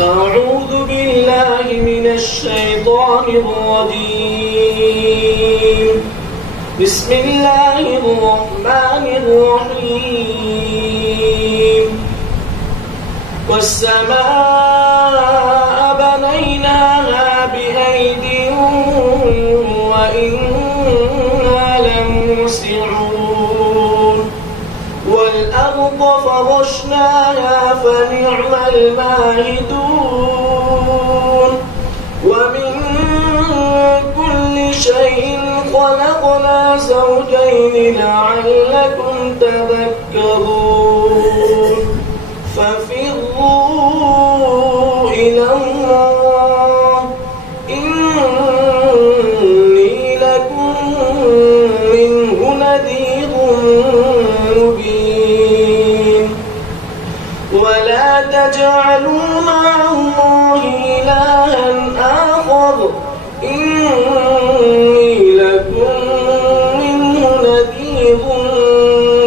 أعوذ بالله من الشيطان الرجيم. بسم الله الرحمن الرحيم. والسماء بنيناها بأيد وإنا لموسعون. والأرض فرشناها فنعم الماهدون. ومن كل شيء خلقنا زوجين لعلكم تذكرون. ففروا إلى الله إني لكم منه نذير مبين. ولا تجعلوا مع الله إلها آخر إني لكم منه نذير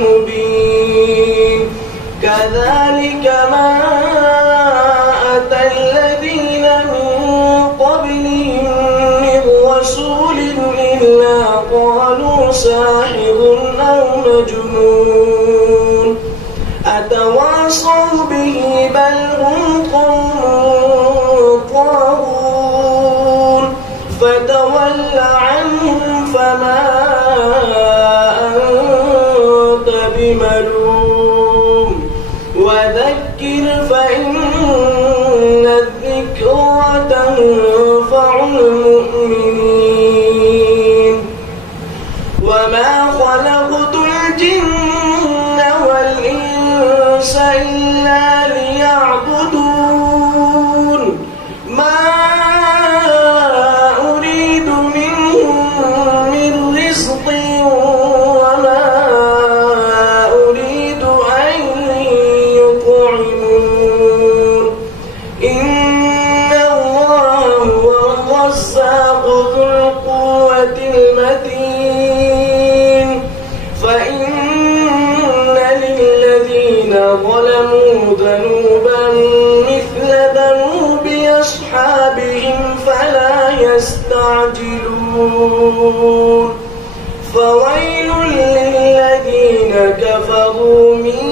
مبين. كذلك ما أتى الذين من قبلهم من رسول إلا قالوا ساحر أو مجنون أتواصوا به بل هم قوم طاغون. فتول عنهم فما أنت بملوم وذكر فإن الذكرى تنفع المؤمنين. وما خلقت الجن والإنس إلا ليعبدون. ما أريد منهم من رزق وما أريد أن يطعمون. إن الله هو الرزاق ذو القوة المتين. فإن للذين ظلموا ذنوبا مثل ذنوب أصحابهم فلا يستعجلون. فويل للذين كفروا من